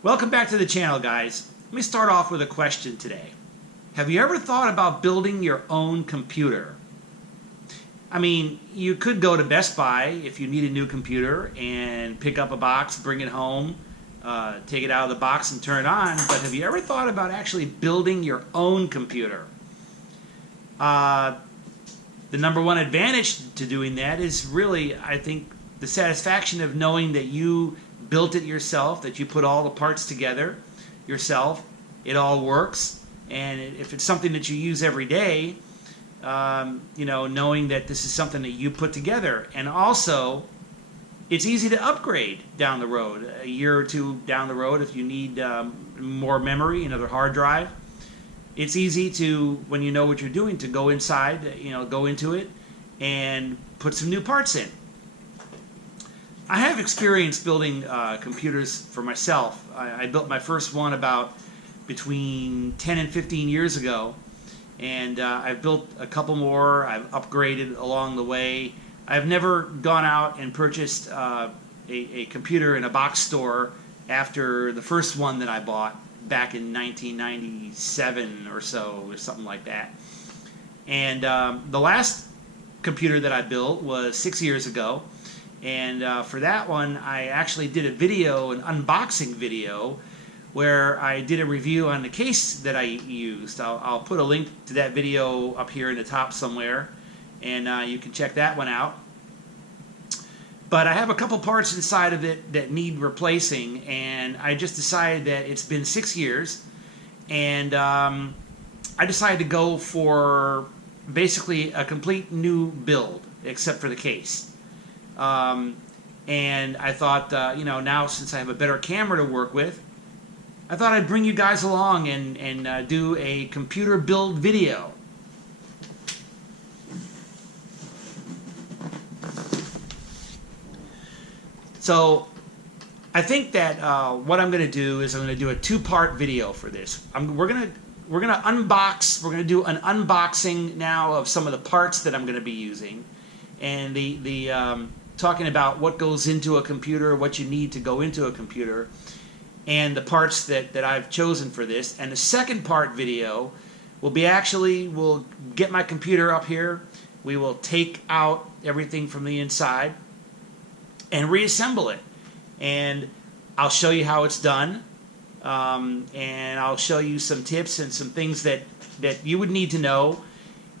Welcome back to the channel, guys. Let me start off with a question today. Have you ever thought about building your own computer? I mean, you could go to Best Buy if you need a new computer and pick up a box, bring it home, take it out of the box and turn it on, but have you ever thought about actually building your own computer? The number one advantage to doing that is really, I think, the satisfaction of knowing that you built it yourself, that you put all the parts together yourself, it all works, and if it's something that you use every day, you know, knowing that this is something that you put together. And also, it's easy to upgrade down the road, a year or two down the road if you need more memory, another hard drive. It's easy to, when you know what you're doing, to go inside, you know, go into it and put some new parts in. I have experience building computers for myself. I built my first one about between 10 and 15 years ago, and I've built a couple more. I've upgraded along the way. I've never gone out and purchased a computer in a box store after the first one that I bought back in 1997 or so, or something like that. And the last computer that I built was 6 years ago. And for that one, I actually did a video, an unboxing video, where I did a review on the case that I used. I'll put a link to that video up here in the top somewhere, and you can check that one out. But I have a couple parts inside of it that need replacing, and I just decided that it's been 6 years, and I decided to go for basically a complete new build, except for the case. And I thought, you know, now since I have a better camera to work with, I thought I'd bring you guys along and do a computer build video. So I think that what I'm going to do is I'm going to do a two-part video for this. We're going to unbox. We're going to do an unboxing now of some of the parts that I'm going to be using, and talking about what goes into a computer, what you need to go into a computer, and the parts that I've chosen for this. And the second part video will be we'll get my computer up here, we will take out everything from the inside and reassemble it. And I'll show you how it's done, and I'll show you some tips and some things that you would need to know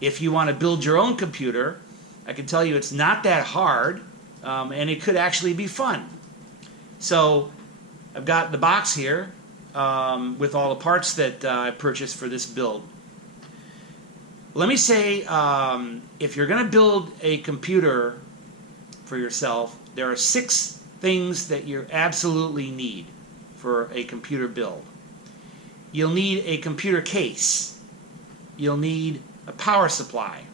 if you want to build your own computer. I can tell you it's not that hard. And it could actually be fun. So I've got the box here with all the parts that I purchased for this build. Let me say, if you're going to build a computer for yourself, there are 6 things that you absolutely need for a computer build. You'll need a computer case. You'll need a power supply.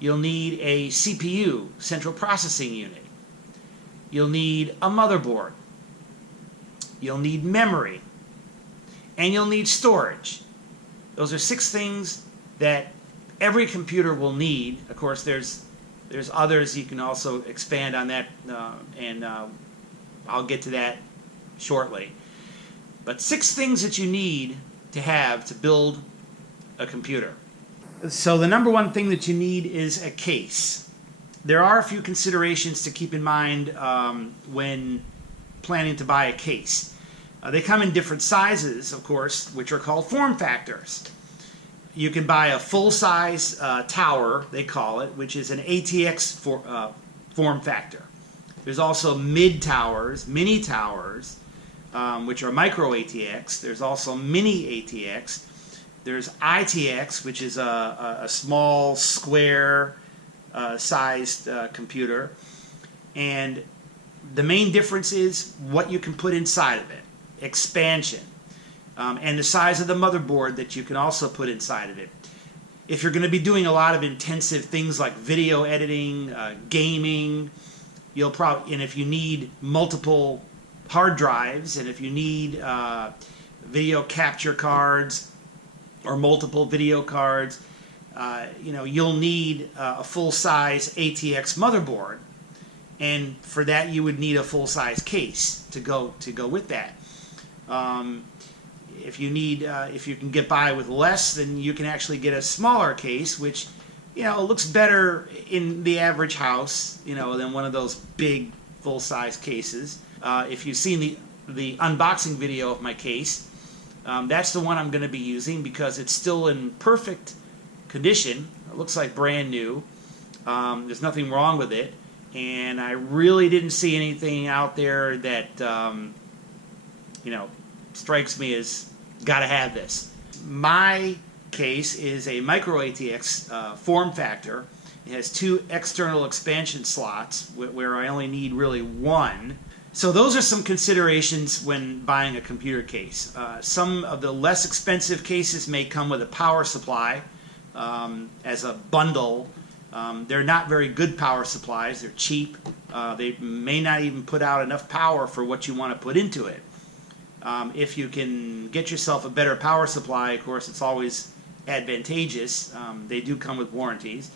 You'll need a CPU, central processing unit. You'll need a motherboard. You'll need memory. And you'll need storage. Those are 6 things that every computer will need. Of course, there's others. You can also expand on that, and I'll get to that shortly. But 6 things that you need to have to build a computer. So the number one thing that you need is a case. There are a few considerations to keep in mind when planning to buy a case. They come in different sizes, of course, which are called form factors. You can buy a full-size tower, they call it, which is an ATX form factor. There's also mid-towers, mini-towers, which are microATX. There's also mini-ATX. There's ITX, which is a small square sized computer, and the main difference is what you can put inside of it, expansion, and the size of the motherboard that you can also put inside of it. If you're going to be doing a lot of intensive things like video editing, gaming, and if you need multiple hard drives, and if you need video capture cards, or multiple video cards, you know, you'll need a full-size ATX motherboard, and for that you would need a full-size case to go with that. If you need, if you can get by with less, then you can actually get a smaller case, which, you know, looks better in the average house, you know, than one of those big full-size cases. If you've seen the unboxing video of my case, that's the one I'm going to be using because it's still in perfect condition. It looks like brand new. There's nothing wrong with it, and I really didn't see anything out there that you know, strikes me as gotta have this. My case is a MicroATX form factor. It has 2 external expansion slots where I only need really 1. So those are some considerations when buying a computer case. Some of the less expensive cases may come with a power supply as a bundle. They're not very good power supplies. They're cheap. They may not even put out enough power for what you want to put into it. If you can get yourself a better power supply, of course, it's always advantageous. They do come with warranties.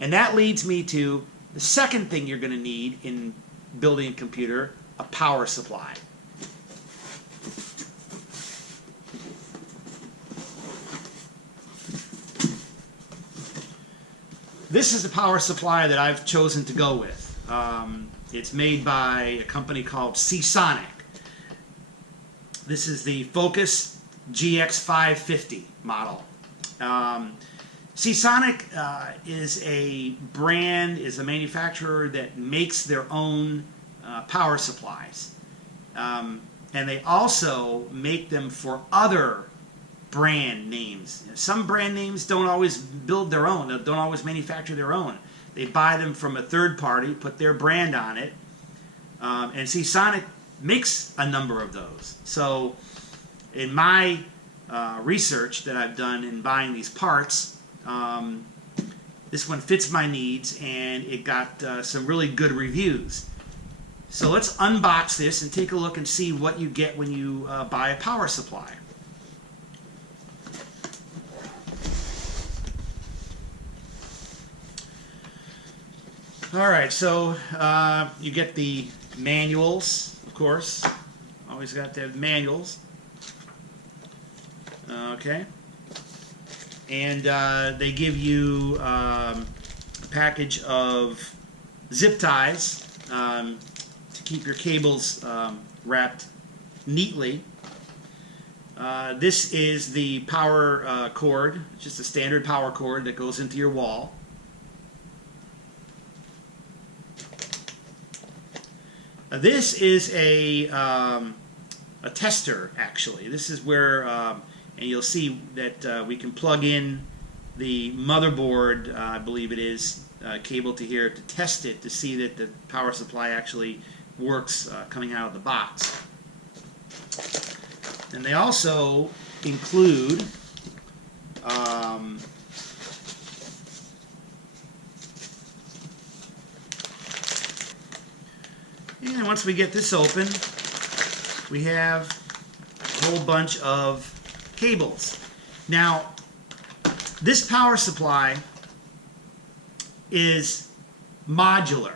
And that leads me to the second thing you're going to need in building a computer, a power supply. This is the power supply that I've chosen to go with. It's made by a company called SeaSonic. This is the Focus GX550 model. SeaSonic is a brand, is a manufacturer that makes their own power supplies. And they also make them for other brand names. Some brand names don't always build their own, don't always manufacture their own. They buy them from a third party, put their brand on it, and SeaSonic makes a number of those. So in my research that I've done in buying these parts, this one fits my needs, and it got some really good reviews. So let's unbox this and take a look and see what you get when you buy a power supply. Alright, so you get the manuals, of course. Always got to have manuals. Okay. And they give you a package of zip ties to keep your cables wrapped neatly. This is the power cord, just a standard power cord that goes into your wall. This is a tester, actually. This is where, and you'll see that we can plug in the motherboard, I believe it is, cable to here to test it to see that the power supply actually works coming out of the box. And they also include and once we get this open, we have a whole bunch of cables. Now, this power supply is modular.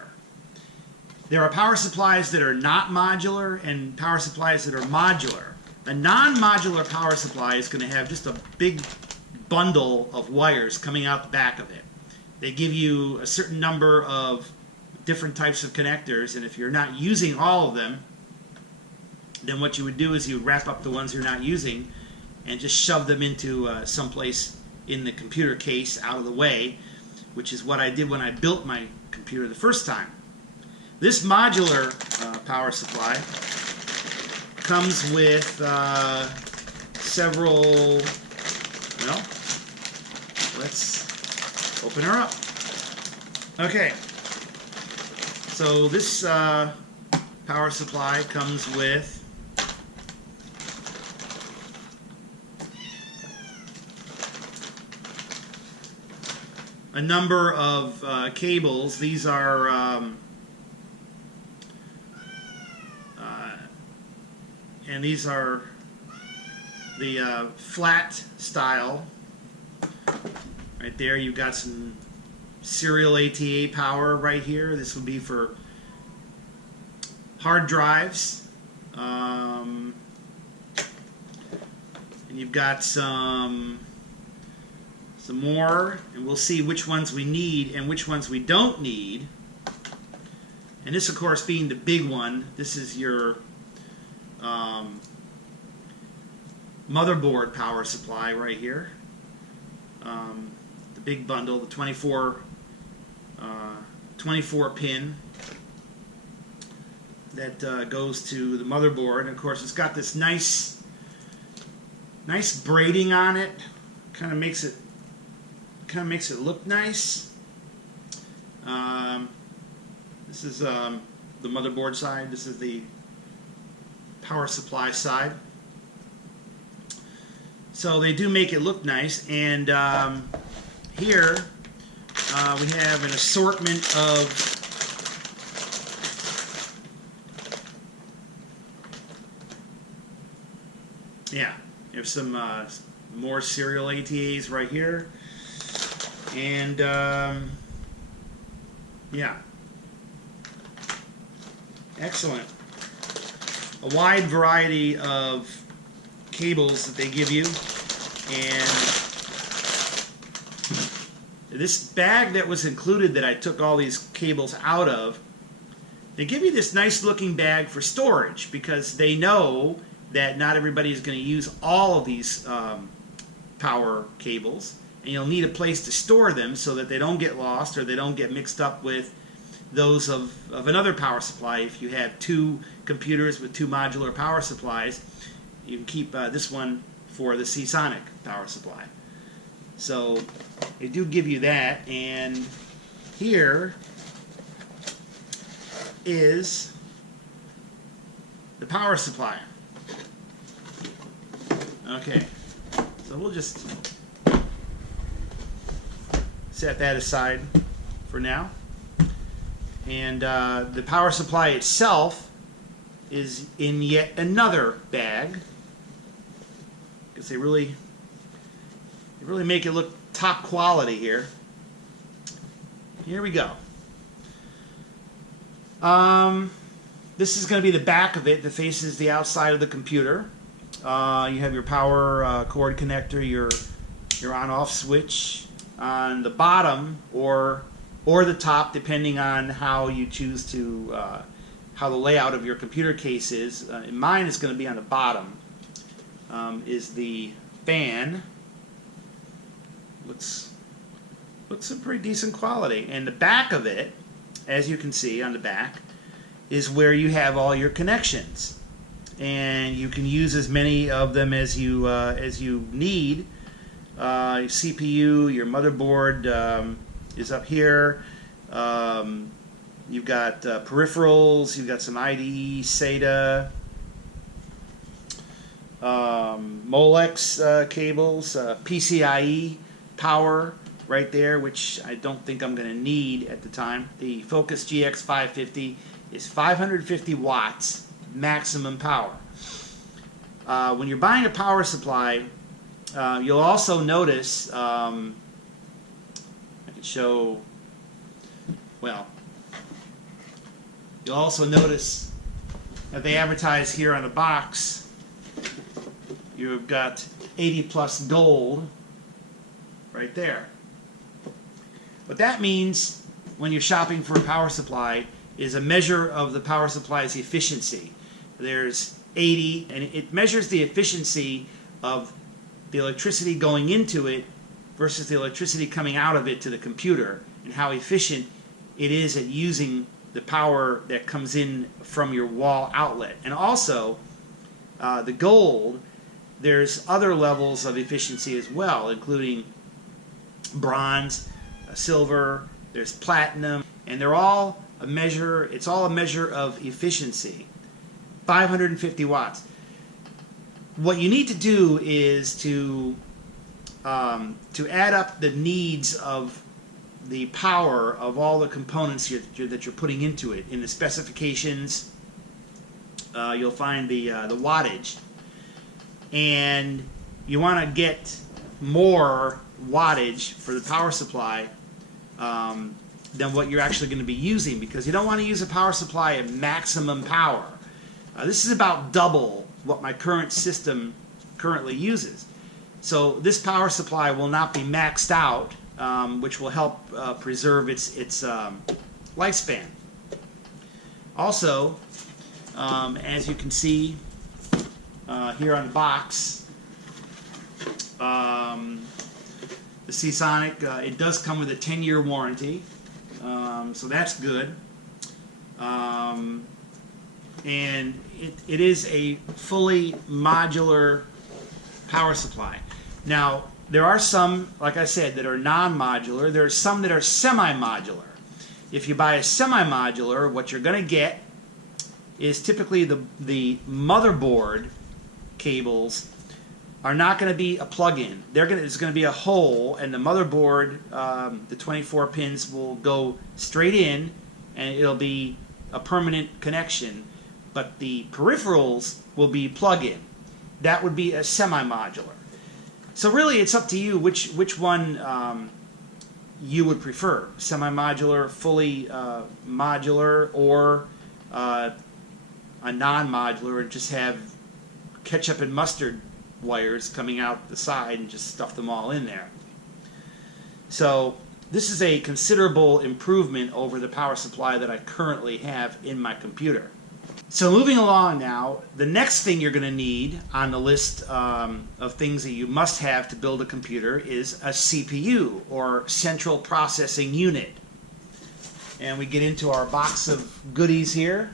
There are power supplies that are not modular and power supplies that are modular. A non-modular power supply is going to have just a big bundle of wires coming out the back of it. They give you a certain number of different types of connectors, and if you're not using all of them, then what you would do is you would wrap up the ones you're not using and just shove them into someplace in the computer case out of the way, which is what I did when I built my computer the first time. This modular power supply comes with several, well, let's open her up. Okay, so this power supply comes with a number of cables. These are and these are the flat style. Right there, you've got some serial ATA power right here. This would be for hard drives. you've got some more, and we'll see which ones we need and which ones we don't need. And this, of course, being the big one, this is your motherboard power supply right here. The big bundle, the 24 pin that goes to the motherboard. And of course, it's got this nice braiding on it. Kind of makes it look nice. This is the motherboard side. This is the power supply side. So they do make it look nice. And here we have an assortment of you have some more serial ATAs right here. And yeah, excellent. A wide variety of cables that they give you. And this bag that was included that I took all these cables out of, they give you this nice looking bag for storage, because they know that not everybody is going to use all of these power cables, and you'll need a place to store them so that they don't get lost or they don't get mixed up with those of another power supply. If you have two computers with two modular power supplies, you can keep this one for the SeaSonic power supply. So they do give you that. And here is the power supply. Okay, so we'll just set that aside for now. And the power supply itself is in yet another bag, because they really make it look top quality here. Here we go. This is going to be the back of it that faces the outside of the computer. You have your power cord connector, your on-off switch on the bottom or the top, depending on how you choose to how the layout of your computer case is. In mine, it's going to be on the bottom. Is the fan. Looks in pretty decent quality. And the back of it, as you can see on the back, is where you have all your connections, and you can use as many of them as you need. Your CPU, your motherboard is up here. You've got peripherals. You've got some IDE, SATA, Molex cables, PCIe power right there, which I don't think I'm going to need at the time. The Focus GX 550 is 550 watts maximum power. When you're buying a power supply, you'll also notice, I can show, well, you'll also notice that they advertise here on the box, you've got 80 plus gold right there. What that means when you're shopping for a power supply is a measure of the power supply's efficiency. There's 80, and it measures the efficiency of the electricity going into it versus the electricity coming out of it to the computer, and how efficient it is at using the power that comes in from your wall outlet. And also, the gold, there's other levels of efficiency as well, including bronze, silver, there's platinum, and they're all a measure, it's all a measure of efficiency. 550 watts. What you need to do is to add up the needs of the power of all the components that you're putting into it. In the specifications, you'll find the wattage, and you want to get more wattage for the power supply than what you're actually going to be using, because you don't want to use a power supply at maximum power. This is about double what my current system currently uses. So this power supply will not be maxed out, which will help preserve its lifespan. Also, as you can see here on the box, the SeaSonic, it does come with a 10-year warranty, so that's good. And it is a fully modular power supply. Now, there are some, like I said, that are non-modular. There are some that are semi-modular. If you buy a semi-modular, what you're going to get is typically the motherboard cables are not going to be a plug-in. There's going to be a hole, and the motherboard, the 24 pins, will go straight in, and it'll be a permanent connection. But the peripherals will be plug-in. That would be a semi-modular. So really, it's up to you which one you would prefer: semi-modular, fully modular, or a non-modular, and just have ketchup and mustard wires coming out the side and just stuff them all in there. So this is a considerable improvement over the power supply that I currently have in my computer. So moving along now, the next thing you're going to need on the list of things that you must have to build a computer is a CPU, or Central Processing Unit. And we get into our box of goodies here.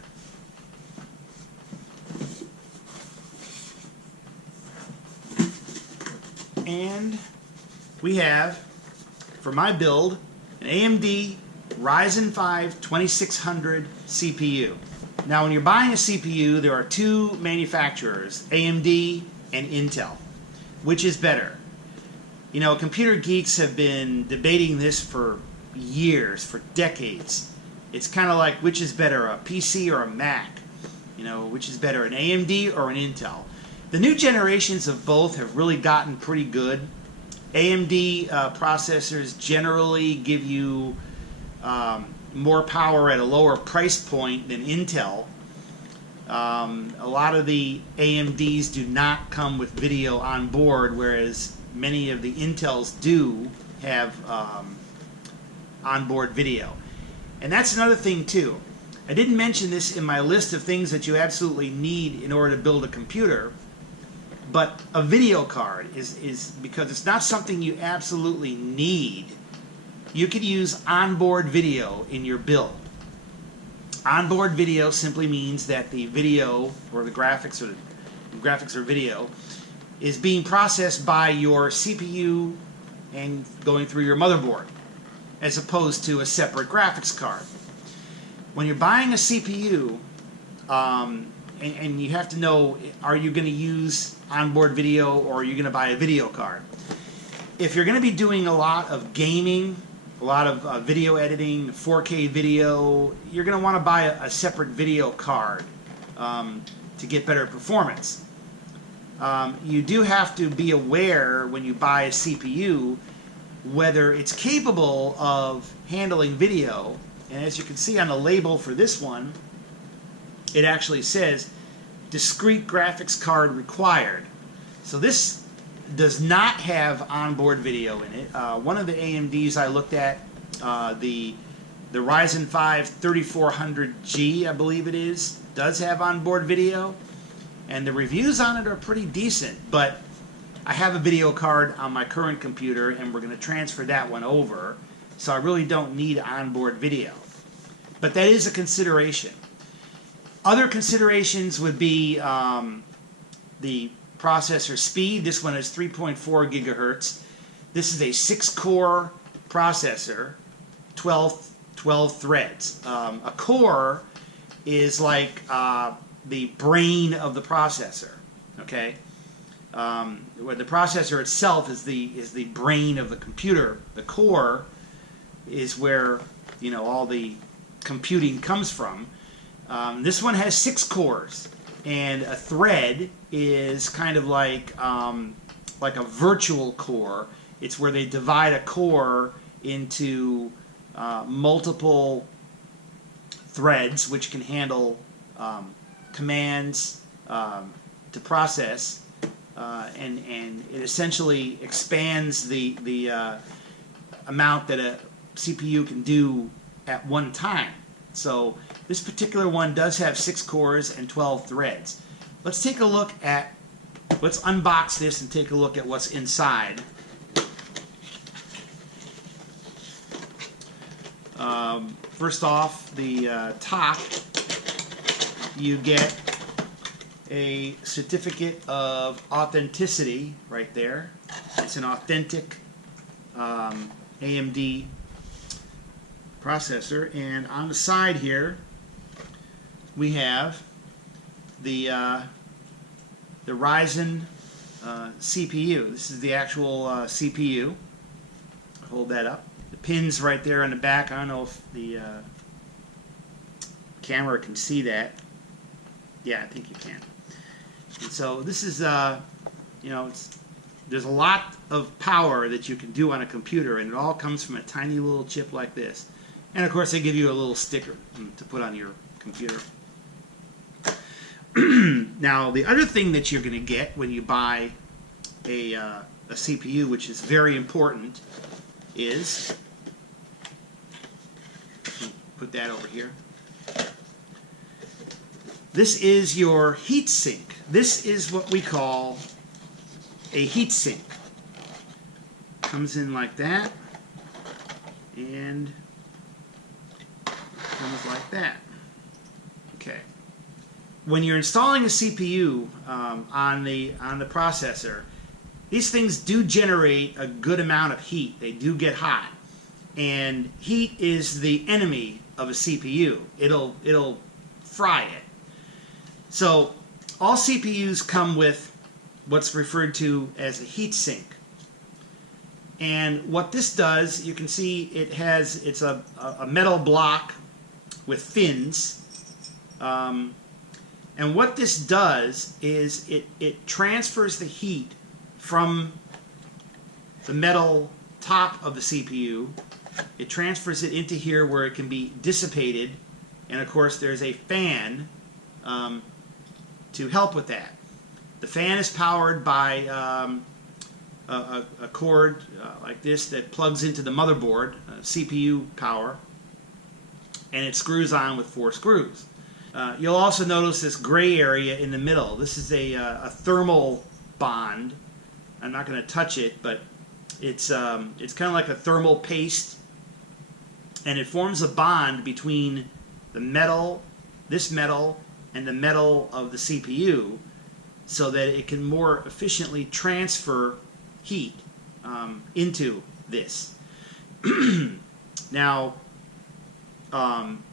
And we have, for my build, an AMD Ryzen 5 2600 CPU. Now, when you're buying a CPU, there are two manufacturers, AMD and Intel. Which is better? You know, computer geeks have been debating this for years, for decades. It's kind of like, which is better, a PC or a Mac? You know, which is better, an AMD or an Intel? The new generations of both have really gotten pretty good. AMD processors generally give you more power at a lower price point than Intel. A lot of the AMDs do not come with video on board, whereas many of the Intels do have onboard video. And that's another thing too. I didn't mention this in my list of things that you absolutely need in order to build a computer, but a video card is because it's not something you absolutely need. You could use onboard video in your build. Onboard video simply means that the video, or the graphics or video, is being processed by your CPU and going through your motherboard, as opposed to a separate graphics card. When you're buying a CPU, and you have to know, are you going to use onboard video, or are you going to buy a video card? If you're going to be doing a lot of gaming, a lot of video editing, 4K video, you're going to want to buy a separate video card to get better performance. You do have to be aware when you buy a CPU whether it's capable of handling video. And as you can see on the label for this one, it actually says discrete graphics card required. So this does not have onboard video in it. One of the AMDs I looked at, the Ryzen 5 3400G, I believe it is, does have onboard video, and the reviews on it are pretty decent. But I have a video card on my current computer, and we're going to transfer that one over, so I really don't need onboard video. But that is a consideration. Other considerations would be the processor speed. This one is 3.4 gigahertz. This is a 6-core processor, 12 threads. A core is like the brain of the processor. Okay, where the processor itself is the brain of the computer. The core is where, you know, all the computing comes from. This one has 6 cores, and a thread is kind of like a virtual core. It's where they divide a core into multiple threads, which can handle commands to process, and it essentially expands the amount that a CPU can do at one time. So this particular one does have 6 cores and 12 threads. Let's take a look at, let's unbox this and take a look at what's inside. First off, the top, you get a certificate of authenticity right there. It's an authentic AMD processor, and on the side here we have the Ryzen CPU. This is the actual CPU. Hold that up. The pins right there on the back. I don't know if the camera can see that. Yeah, I think you can. And so this is, you know, there's a lot of power that you can do on a computer, and it all comes from a tiny little chip like this. And of course, they give you a little sticker to put on your computer. Now, the other thing that you're going to get when you buy a CPU, which is very important, is, put that over here. This is your heat sink. This is what we call a heat sink. Comes in like that, and comes like that. Okay. When you're installing a CPU on the processor, these things do generate a good amount of heat. They do get hot, and heat is the enemy of a CPU. It'll fry it. So all CPUs come with what's referred to as a heat sink. And what this does, you can see it's a metal block with fins. And what this does is it transfers the heat from the metal top of the CPU. It transfers it into here where it can be dissipated. And of course there's a fan to help with that. The fan is powered by a cord like this that plugs into the motherboard, CPU power, and it screws on with 4 screws. You'll also notice this gray area in the middle. This is a thermal bond. I'm not going to touch it, but it's kind of like a thermal paste, and it forms a bond between the metal, this metal, and the metal of the CPU, so that it can more efficiently transfer heat into this. Now,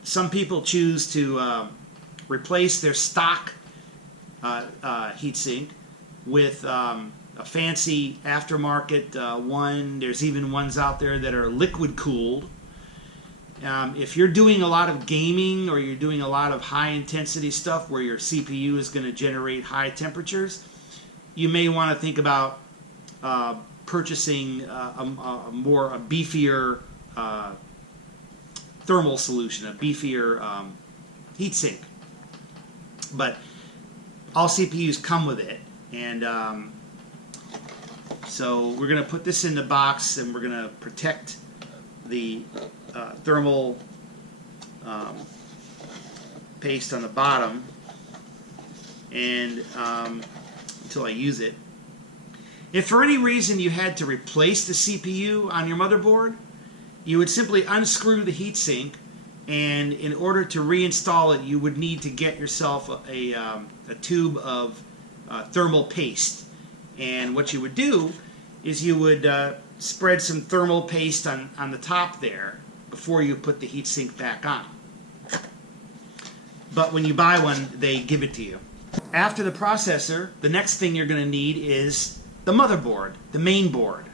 some people choose to replace their stock heatsink with a fancy aftermarket one. There's even ones out there that are liquid cooled. If you're doing a lot of gaming or you're doing a lot of high intensity stuff where your CPU is going to generate high temperatures, you may want to think about purchasing a beefier thermal solution, a beefier heatsink. But all CPUs come with it, and so we're going to put this in the box, and we're going to protect the thermal paste on the bottom, and until I use it. If for any reason you had to replace the CPU on your motherboard, you would simply unscrew the heatsink, and in order to reinstall it, you would need to get yourself a tube of thermal paste. And what you would do is you would spread some thermal paste on the top there before you put the heatsink back on. But when you buy one, they give it to you. After the processor, the next thing you're going to need is the motherboard, the main board.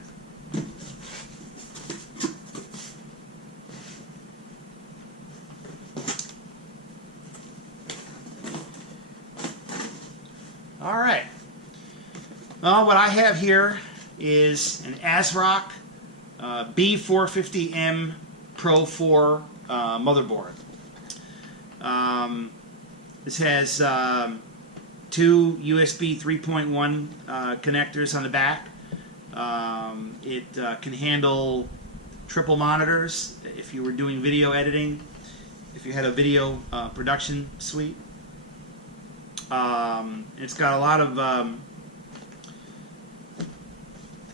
All right. Well, what I have here is an ASRock B450M Pro4 motherboard. This has 2 USB 3.1 connectors on the back. It can handle triple monitors if you were doing video editing, if you had a video production suite. It's got a lot of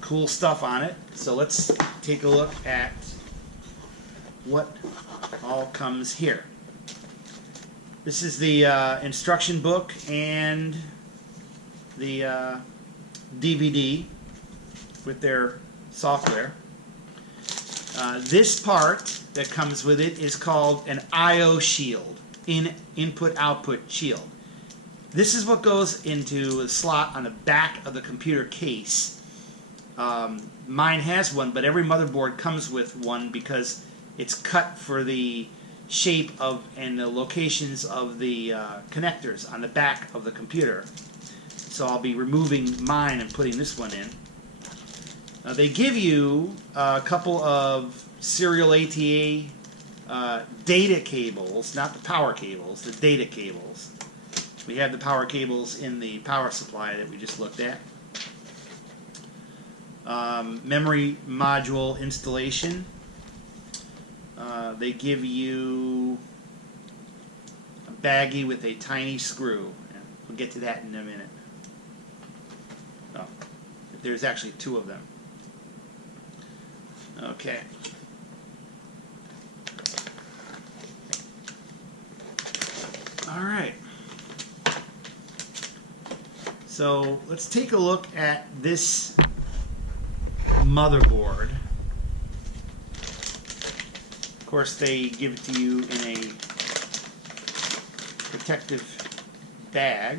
cool stuff on it. So let's take a look at what all comes here. This is the instruction book and the DVD with their software. This part that comes with it is called an I/O shield, input-output shield. This is what goes into a slot on the back of the computer case. Mine has one, but every motherboard comes with one because it's cut for the shape of and the locations of the connectors on the back of the computer. So I'll be removing mine and putting this one in. They give you a couple of serial ATA data cables, not the power cables, the data cables. We have the power cables in the power supply that we just looked at. Memory module installation. They give you a baggie with a tiny screw. We'll get to that in a minute. Oh, there's actually 2 of them. Okay. All right. So let's take a look at this motherboard. Of course, they give it to you in a protective bag.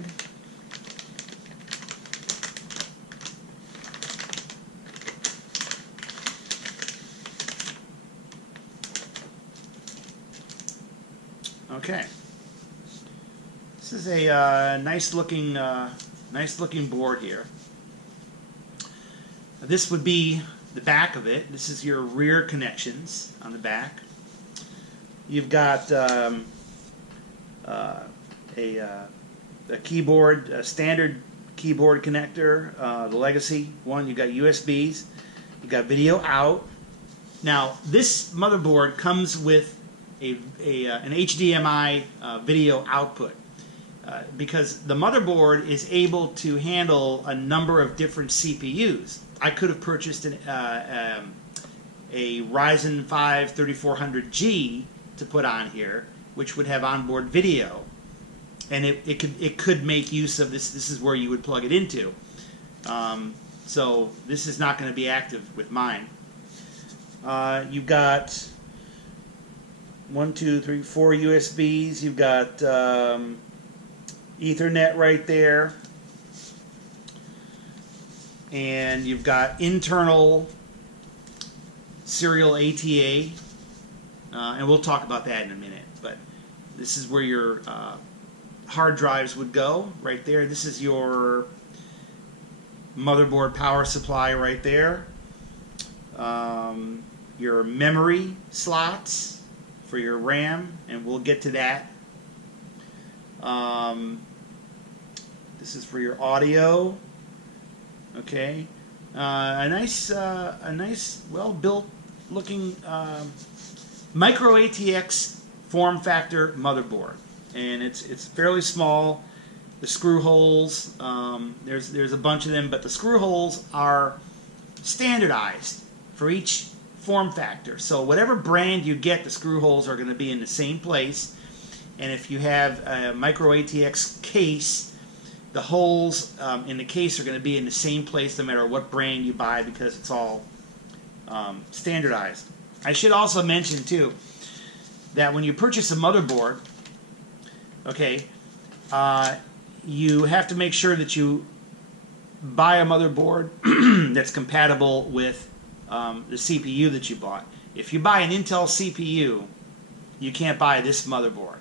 Okay. This is a nice looking board here. This would be the back of it. This is your rear connections on the back. You've got a keyboard, a standard keyboard connector, the legacy one. You've got USBs. You've got video out. Now, this motherboard comes with an HDMI video output because the motherboard is able to handle a number of different CPUs. I could have purchased a Ryzen 5 3400G to put on here, which would have onboard video, and it could make use of this. This is where you would plug it into. So this is not going to be active with mine. You've got 1, 2, 3, 4 USBs. You've got Ethernet right there. And you've got internal serial ATA. And we'll talk about that in a minute. But this is where your hard drives would go, right there. This is your motherboard power supply right there. Your memory slots for your RAM, and we'll get to that. This is for your audio. Okay, a nice, well-built looking MicroATX form factor motherboard, and it's fairly small. The screw holes, there's a bunch of them, but the screw holes are standardized for each form factor. So whatever brand you get, the screw holes are going to be in the same place. And if you have a MicroATX case, the holes in the case are going to be in the same place no matter what brand you buy, because it's all standardized. I should also mention too that when you purchase a motherboard, okay, you have to make sure that you buy a motherboard that's compatible with the CPU that you bought. If you buy an Intel CPU, you can't buy this motherboard.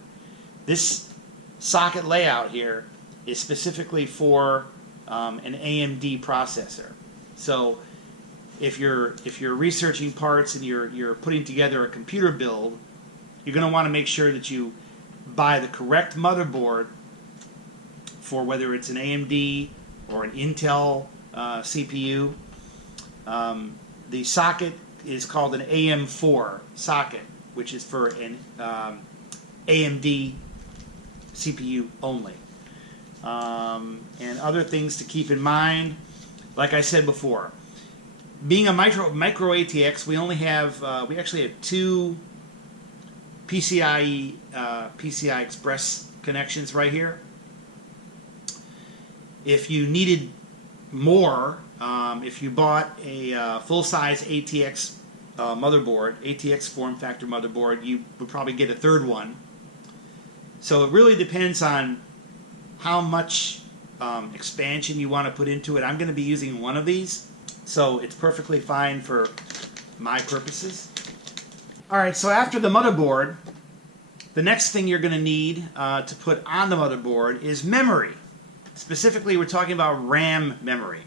This socket layout here is specifically for an AMD processor. So if you're researching parts and you're putting together a computer build, you're going to want to make sure that you buy the correct motherboard for whether it's an AMD or an Intel CPU. The socket is called an AM4 socket, which is for an AMD CPU only. And other things to keep in mind, like I said before, being a MicroATX, we actually have two PCIe PCI Express connections right here. If you needed more, if you bought a full-size ATX motherboard, ATX form factor motherboard, you would probably get a third one. So it really depends on how much expansion you want to put into it. I'm going to be using one of these, so it's perfectly fine for my purposes. Alright, so after the motherboard, the next thing you're going to need to put on the motherboard is memory. Specifically, we're talking about RAM memory.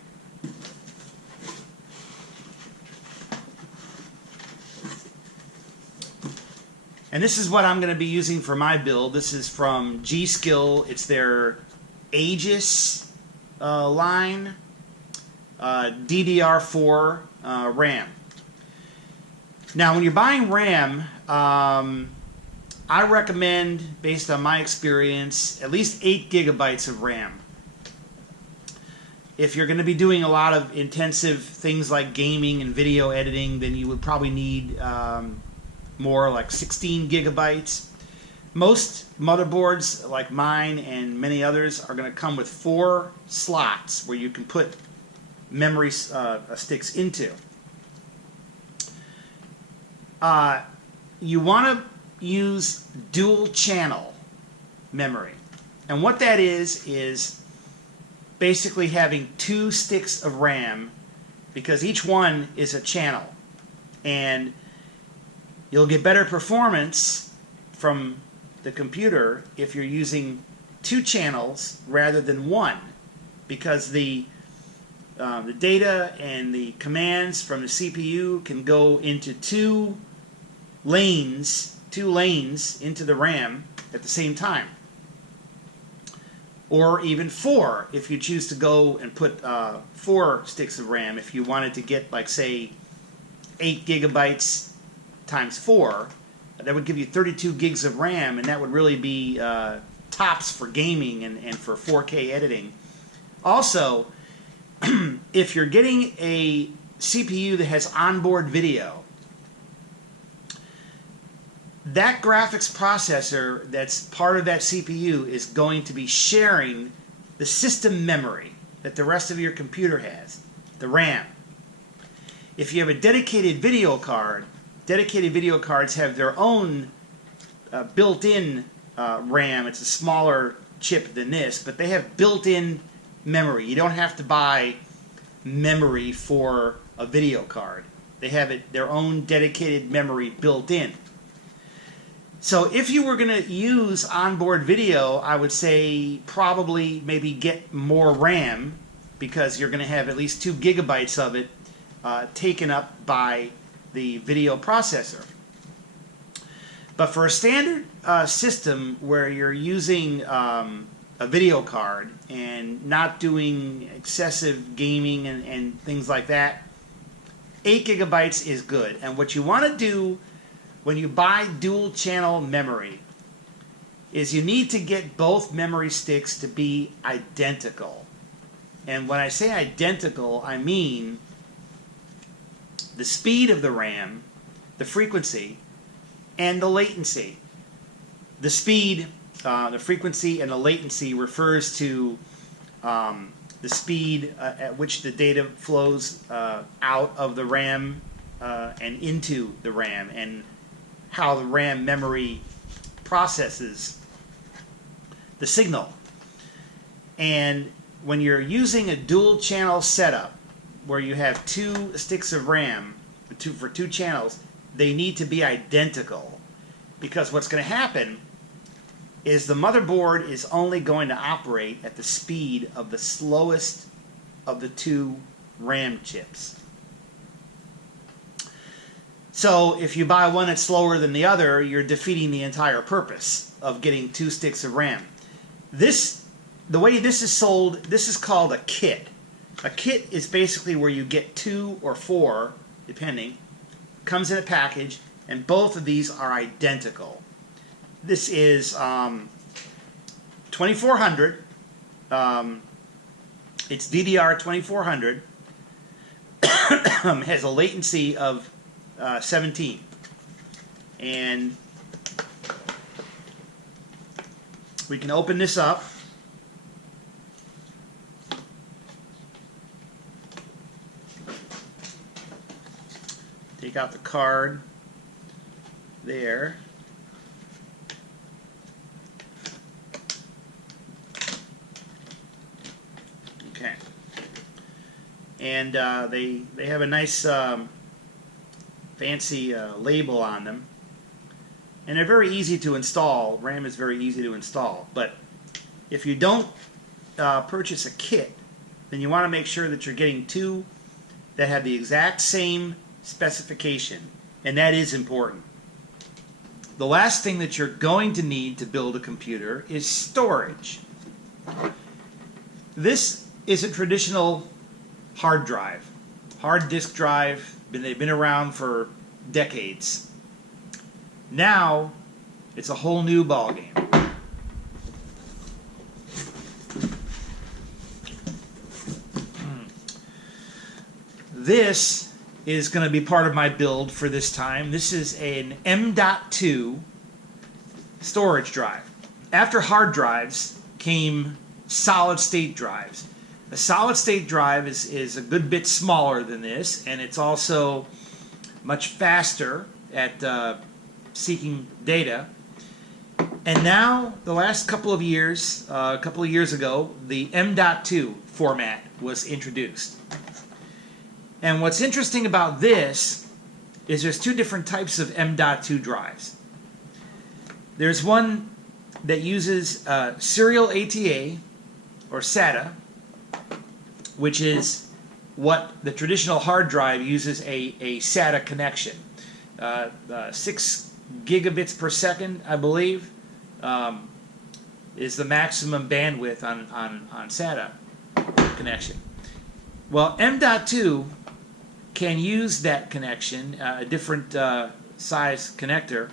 And this is what I'm going to be using for my build. This is from G.Skill. It's their Aegis line, DDR4 RAM. Now, when you're buying RAM, I recommend, based on my experience, at least 8 gigabytes of RAM. If you're going to be doing a lot of intensive things like gaming and video editing, then you would probably need more, like 16 gigabytes. Most motherboards, like mine and many others, are going to come with 4 slots where you can put memory sticks into. You want to use dual channel memory. And what that is basically having 2 sticks of RAM, because each one is a channel. And you'll get better performance from the computer if you're using 2 channels rather than 1, because the data and the commands from the CPU can go into 2 lanes into the RAM at the same time. Or even 4 if you choose to go and put 4 sticks of RAM. If you wanted to get, like, say, 8 gigabytes times 4, that would give you 32 gigs of RAM, and that would really be tops for gaming and for 4K editing. Also, if you're getting a CPU that has onboard video, that graphics processor that's part of that CPU is going to be sharing the system memory that the rest of your computer has, the RAM. If you have a dedicated video card, dedicated video cards have their own built-in RAM. It's a smaller chip than this, but they have built-in memory. You don't have to buy memory for a video card. They have their own dedicated memory built in. So if you were going to use onboard video, I would say probably maybe get more RAM, because you're going to have at least 2 gigabytes of it taken up by the video processor. But for a standard system where you're using a video card and not doing excessive gaming and things like that, 8 gigabytes is good. And what you want to do when you buy dual channel memory is you need to get both memory sticks to be identical. And when I say identical, I mean the speed of the RAM, the frequency, and the latency. The speed, the frequency, and the latency refers to the speed at which the data flows out of the RAM and into the RAM, and how the RAM memory processes the signal. And when you're using a dual channel setup where you have 2 sticks of RAM for 2 channels, they need to be identical, because what's going to happen is the motherboard is only going to operate at the speed of the slowest of the 2 RAM chips. So if you buy one that's slower than the other, you're defeating the entire purpose of getting 2 sticks of RAM. This the way this is sold, this is called a kit. A kit is basically where you get 2 or 4, depending. Comes in a package, and both of these are identical. This is 2400. It's DDR2400. Has a latency of 17. And we can open this up. Take out the card there. Okay. And they have a nice fancy label on them. And they're very easy to install. RAM is very easy to install. But if you don't purchase a kit, then you want to make sure that you're getting 2 that have the exact same specification, and that is important. The last thing that you're going to need to build a computer is storage. This is a traditional hard drive, hard disk drive. They've been around for decades. Now it's a whole new ballgame. This is going to be part of my build for this time. This is an M.2 storage drive. After hard drives came solid state drives. A solid state drive is a good bit smaller than this, and it's also much faster at seeking data. And now, the last couple of years, ago, the M.2 format was introduced. And what's interesting about this is there's 2 different types of M.2 drives. There's one that uses serial ATA, or SATA, which is what the traditional hard drive uses a SATA connection. 6 gigabits per second, I believe, is the maximum bandwidth on SATA connection. Well, M.2 can use that connection, a different size connector,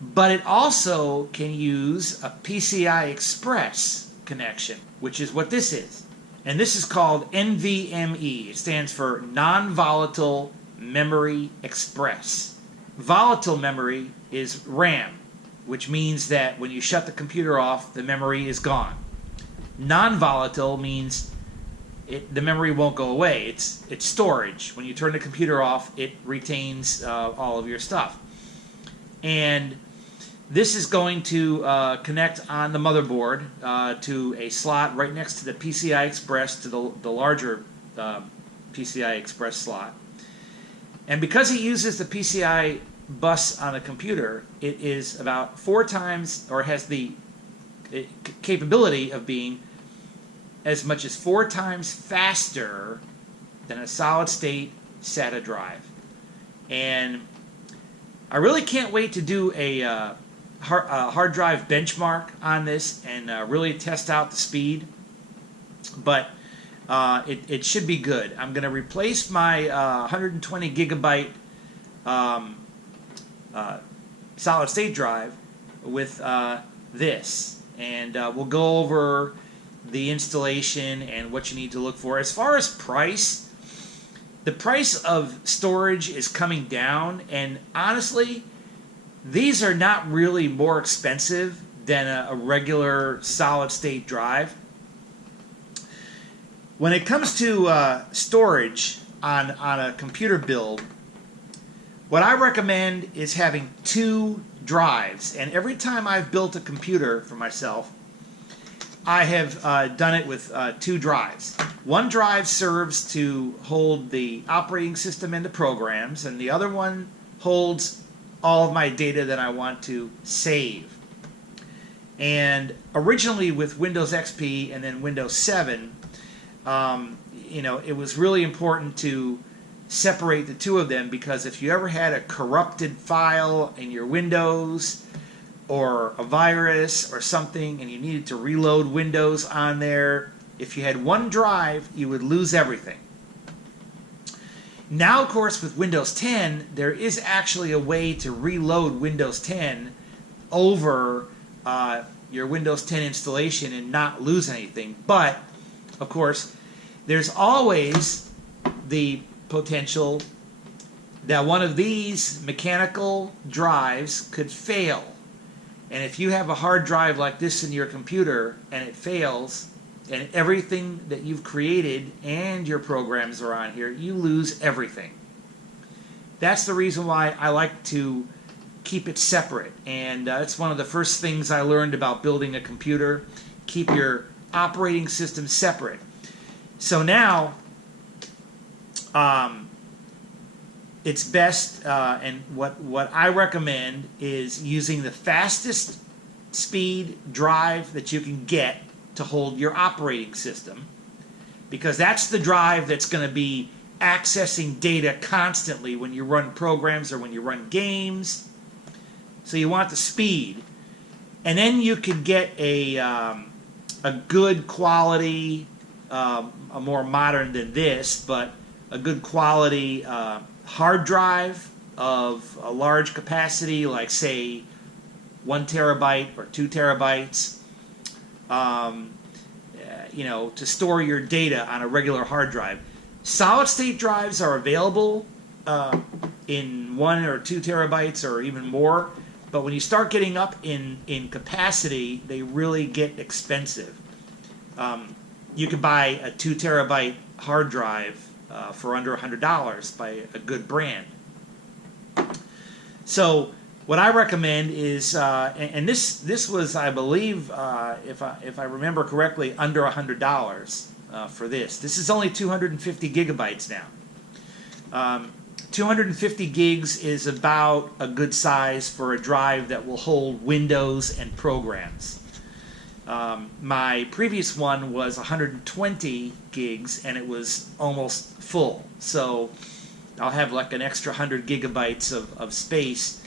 but it also can use a PCI Express connection, which is what this is. And this is called NVMe. It stands for Non-Volatile Memory Express. Volatile memory is RAM, which means that when you shut the computer off, the memory is gone. Non-volatile means the memory won't go away. It's storage. When you turn the computer off, it retains all of your stuff. And this is going to connect on the motherboard to a slot right next to the PCI Express, to the larger PCI Express slot. And because it uses the PCI bus on a computer, it is about 4 times, or has the capability of being as much as 4 times faster than a solid-state SATA drive. And I really can't wait to do a hard drive benchmark on this and really test out the speed. But it should be good. I'm going to replace my 120 gigabyte solid-state drive with this. And we'll go over the installation and what you need to look for. As far as price, the price of storage is coming down, and honestly, these are not really more expensive than a regular solid-state drive. When it comes to storage on a computer build, what I recommend is having 2 drives. And every time I've built a computer for myself, I have done it with 2 drives. One drive serves to hold the operating system and the programs, and the other one holds all of my data that I want to save. And originally with Windows XP and then Windows 7, it was really important to separate the 2 of them, because if you ever had a corrupted file in your Windows, or a virus or something and you needed to reload Windows on there, if you had one drive, you would lose everything. Now, of course, with Windows 10, there is actually a way to reload Windows 10 over your Windows 10 installation and not lose anything. But, of course, there's always the potential that one of these mechanical drives could fail. And if you have a hard drive like this in your computer and it fails, and everything that you've created and your programs are on here, you lose everything. That's the reason why I like to keep it separate. And that's one of the first things I learned about building a computer. Keep your operating system separate. So now, it's best, and what I recommend is using the fastest speed drive that you can get to hold your operating system, because that's the drive that's going to be accessing data constantly when you run programs or when you run games. So you want the speed, and then you can get a good quality, a more modern than this, but a good quality hard drive of a large capacity, like say 1 terabyte or 2 terabytes. You know, to store your data on a regular hard drive. Solid-state drives are available in 1 or 2 terabytes or even more, but when you start getting up in capacity, they really get expensive. You can buy a 2 terabyte hard drive for under $100 by a good brand. So what I recommend is, and this was, I believe, if I remember correctly, under $100 for this. This is only 250 gigabytes now. 250 gigs is about a good size for a drive that will hold Windows and programs. My previous one was 120 gigs, and it was almost full. So I'll have like an extra 100 gigabytes of space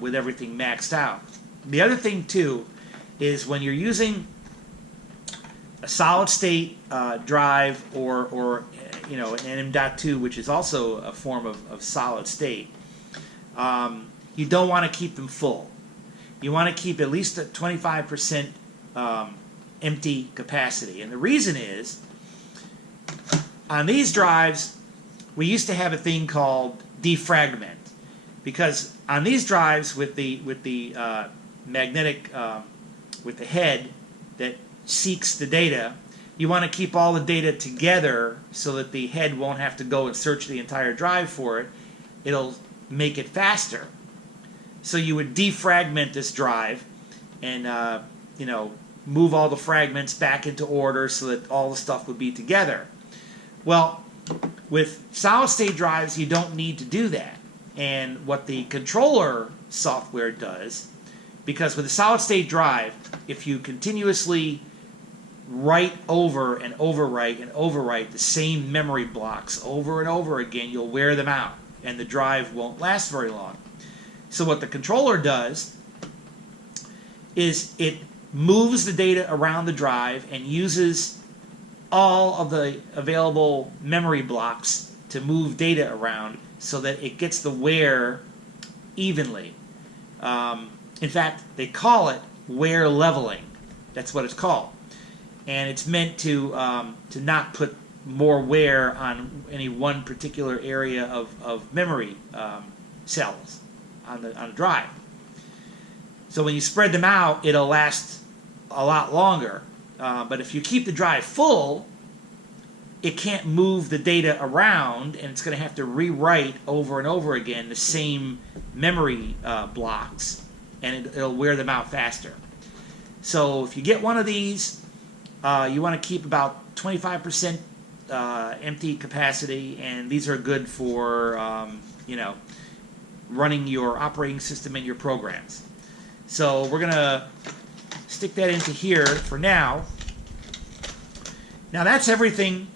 with everything maxed out. The other thing too is when you're using a solid state drive or you know, an M.2, which is also a form of solid state, you don't want to keep them full. You want to keep at least a 25% empty capacity. And the reason is, on these drives, we used to have a thing called defragment, because on these drives with the magnetic with the head that seeks the data, you want to keep all the data together so that the head won't have to go and search the entire drive for it. It'll make it faster. So you would defragment this drive and you know, move all the fragments back into order so that all the stuff would be together. Well, with solid-state drives, you don't need to do that. And what the controller software does, because with a solid-state drive, if you continuously write over and overwrite and overwrite the same memory blocks over and over again, you'll wear them out, and the drive won't last very long. So what the controller does is it moves the data around the drive and uses all of the available memory blocks to move data around so that it gets the wear evenly. In fact, they call it wear leveling. That's what it's called. And it's meant to not put more wear on any one particular area of memory cells on the drive. So when you spread them out, it'll last a lot longer. But if you keep the drive full, it can't move the data around, and it's going to have to rewrite over and over again the same memory blocks, and it'll wear them out faster. So if you get one of these, you want to keep about 25% empty capacity, and these are good for you know, running your operating system and your programs. So we're going to stick that into here for now. Now that's everything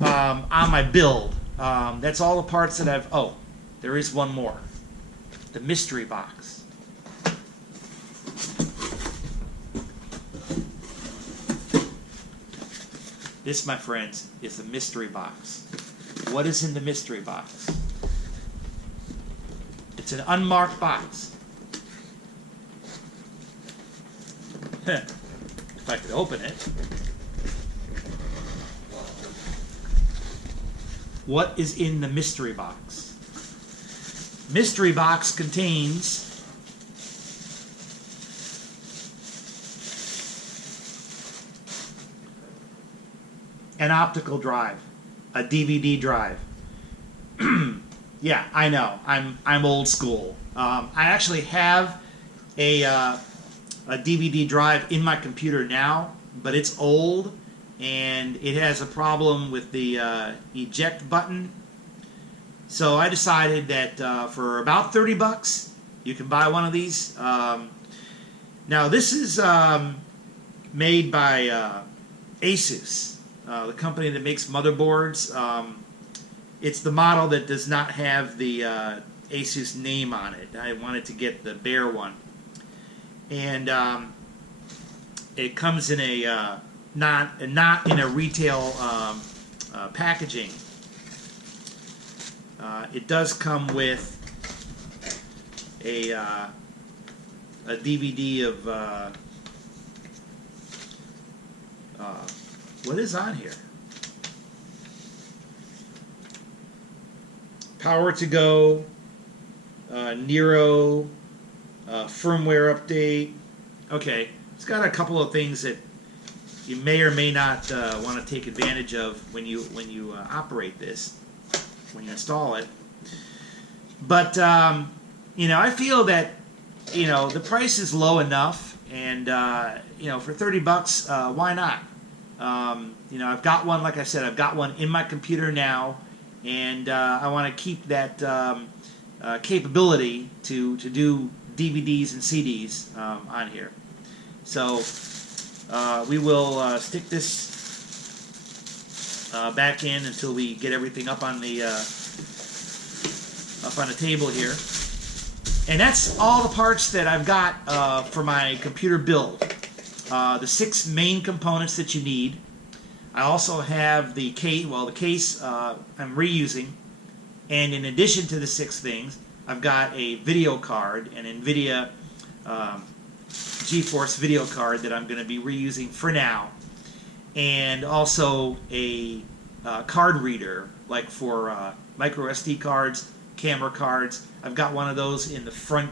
on my build. That's all the parts that I've... Oh, there is one more. The mystery box. This, my friends, is the mystery box. What is in the mystery box? It's an unmarked box. If I could open it. What is in the mystery box? Mystery box contains an optical drive, a DVD drive. Yeah, I know. I'm old school. I actually have a DVD drive in my computer now, but it's old and it has a problem with the eject button. So I decided that for about 30 bucks, you can buy one of these. Now this is made by Asus, the company that makes motherboards. It's the model that does not have the Asus name on it. I wanted to get the bare one. And it comes in a not in a retail packaging. It does come with a DVD of what is on here? Power to Go, Nero, firmware update. Okay, it's got a couple of things that you may or may not want to take advantage of when you operate this, when you install it. But you know, I feel that the price is low enough, and for 30 bucks, why not? I've got one. Like I said, I've got one in my computer now, and I want to keep that capability to do DVDs and CDs on here. So we will stick this back in until we get everything up on the table here. And that's all the parts that I've got for my computer build. The 6 main components that you need. I also have the case. Well, the case I'm reusing, and in addition to the 6 things, I've got a video card, an Nvidia GeForce video card that I'm going to be reusing for now, and also a card reader, like for micro SD cards, camera cards. I've got one of those in the front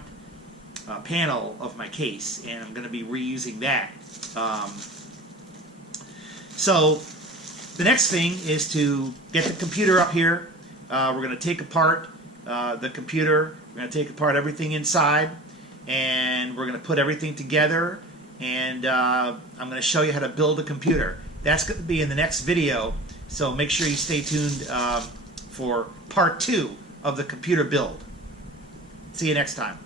panel of my case, and I'm going to be reusing that. So the next thing is to get the computer up here. We're going to take apart the computer. We're going to take apart everything inside, and we're going to put everything together, and I'm going to show you how to build a computer. That's going to be in the next video, so make sure you stay tuned for part 2 of the computer build. See you next time.